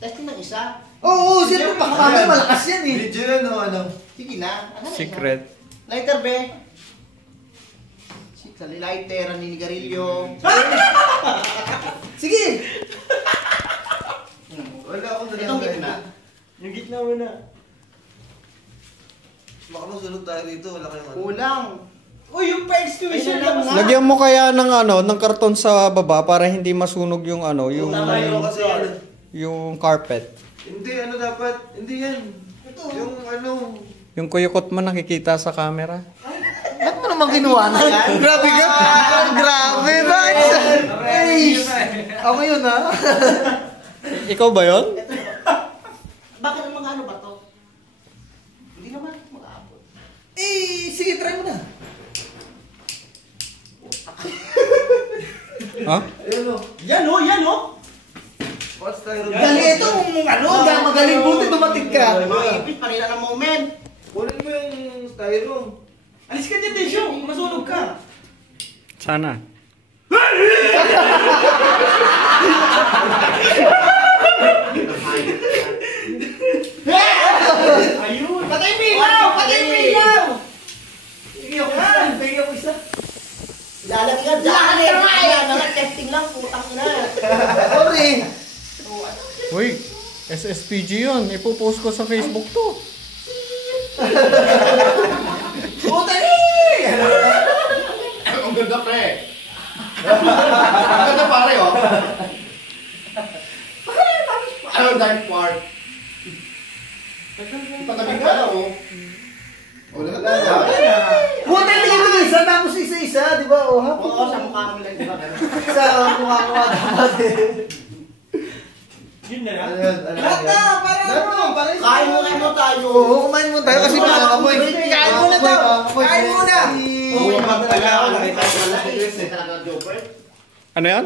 Testing ng isa. Oo, siyempre baka mamaya malakas yan eh. Video yan o ano? Sige na. Ano na Secret. isa? Lighter, be. Lighter, naninigarilyo. Sige! Wala akong dala. Itong gitna. Yung gitna mo na. Baka masunod tayo rito, wala kayong ano. Kulang. Uy, yung pa extinguisher Ayun lang na. nga. Lagyan mo kaya ng ano, ng karton sa baba para hindi masunog yung ano, yung Tayo kasi ano. yung carpet. Hindi, ano dapat? Hindi yan. Yung ano. Yung kuyukot mo nakikita sa camera. Ba't mo naman kinuha na? Grabe ka! Grabe, nice! Ay! Ako yun ha? Ikaw ba yon? Bakit naman ano ba to? Hindi naman mag-aabot. Eh, sige, try mo na. Ha? Ayun o. Yan o, yan o. What's tayo rin? Galing ito kung ano, magaling buti dumating ka. Maipit pa rin ang moment. Kunin mo yung styrofoam. Alis ka dyan, Desyo. Masunog ka. Sana. Ayun. Patay mo ilaw! Patay mo ilaw! Tingin ako isa. Tingin ako isa. Lalaki ka dyan! Testing lang, putang ina. Sorry. Uy, SSPG yun. Ipopost ko sa Facebook to. Puta ni! Ang ganda pre! Ang ganda pare oh! Ano dive park? Ipatabi ka lang oh! Wala ka lang! Puta ni isa tapos isa-isa, di ba? Oh, ha? Oo, sa mukha mo lang diba? Sa mukha ko dapat eh. Yun na lang. Ano Lahat na, para ano? Para Kain mo kayo tayo! Oo, kumain mo tayo kasi makakamoy. Kain mo na daw! Kain mo na! Oo, naman talaga ako nakita ko lang eh. Talaga joker. Ano yan?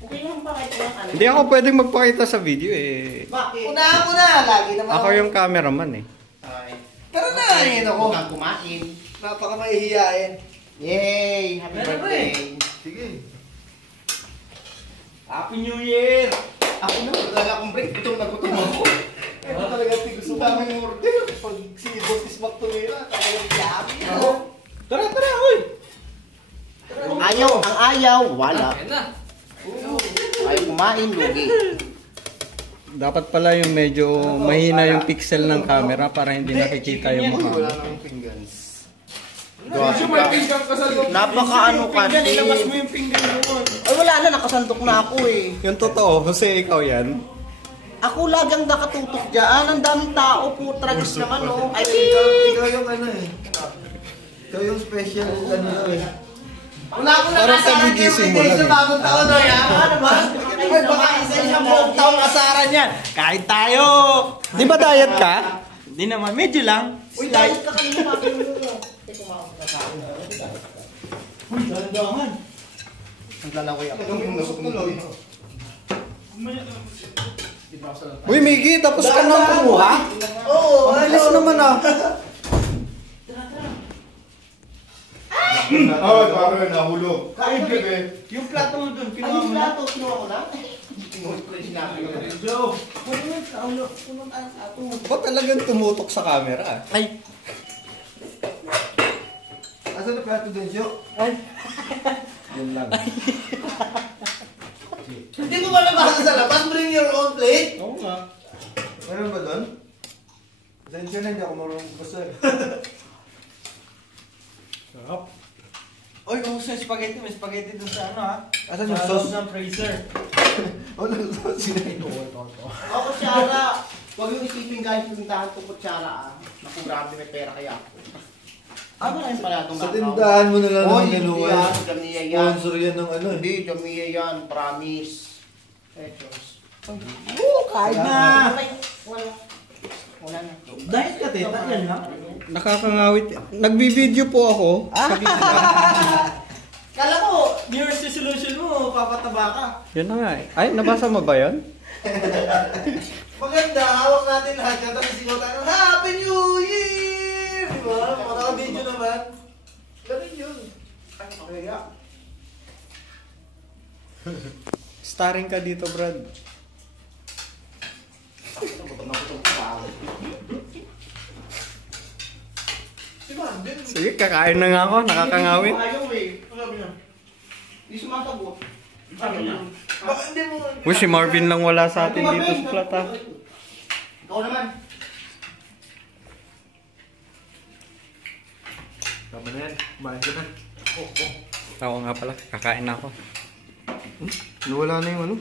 Okay lang pa kahit walang ano. Hindi ako pwedeng magpakita sa video eh. Bakit? Unahan mo na! Lagi naman Ako yung cameraman eh. Ay. Tara na! Ayun ako. Huwag kang kumain. Napaka maihiyain. Yay! Happy Meron ba birthday! Sige. Happy New Year! Ako na, talaga akong break. Gutom na gutom ako. Ito talaga gusto namin order. Pag si Boss Ismak tumira, talagang yummy. Tara, tara, uy! Ayaw, ang ayaw, wala. Ayaw kumain, lugi. Dapat pala yung medyo mahina yung pixel ng camera para hindi nakikita yung Wala mukha. namang pinggans. Napaka ano kasi. Ilabas mo yung pinggan doon. Ay wala na, nakasandok na ako eh. Yung totoo, kasi ikaw yan. Ako lagang nakatutok dyan. Ang daming tao po, tragis naman oh. Ay, Ikaw yung ano eh. Ikaw yung special ano eh. Wala ko na Parang kasaran kay kagigising mo Wednesday lang sa eh. bagong taon na yan. Ano ba? Ay, baka isa-isang buong taon kasaran yan. Kain tayo! Di ba diet ka? Hindi naman, medyo lang. uy, dahil ka kanina mabili mo. Uy, dahan-dahan. Naglalaway ako. Tuloy. Uy, Miggy, tapos ka nang kumuha? Oo, Ang bilis naman ah. Ay, parang nahulog. Kain bebe. yung plato mo doon, Ay, kinuha yung mo na. plato, kinuha ko lang. Kinuha ko yung sinabi ko. Joe, kunin mo yung saulo. Kunin tayo sa ato. Ba't talagang tumutok sa camera? Ay, Asan na plato din siyo? Yun lang. hindi mo ba nabasa sa labas? Bring your own plate. Oo nga. Meron ba doon? Pasensya na, hindi ako marunong basta eh. Sarap. Oy, kung sa spaghetti, may spaghetti doon sa ano ha? Asan yung Sa sauce? loob ng freezer. Ano ito? Sinayin ko. Ako, kutsara. Huwag yung isipin guys, pumuntahan ko kutsara ah. Naku, grabe may pera kaya ako. Ano na yung pala itong Sa tindahan mo na lang Oh, ng hindi gano'n. yan. Jamiya yan. Sponsor yan ng ano eh. Hindi, Jamiya yan. Promise. Oo, kain na. Wala na. Diet ka, teta. Yan lang. Nakakangawit. Nagbibideo po ako. Sa gitna. Kala ko, New Year's resolution mo, papataba ka. Yun na nga eh. Ay, nabasa mo ba yun? Maganda, hawak natin lahat yan. Tapos sigaw tayo, Happy New Year! Diba? Makaka-video naman. Ganun yun. Ay, okay ya. Starring ka dito, Brad. Gutom na gutom ka. Si Marvin. Sige, kakain na nga ako. Nakakangawin. Ayaw eh. Ano sabi niya? Hindi sumasagot. Sabi niya. Bakit hindi mo? Uy, si Marvin lang wala sa atin dito sa flat, ha. Ikaw naman. Tama na yan. Kumain ka na. Ako nga pala, kakain na ako. Nawala na yung ano?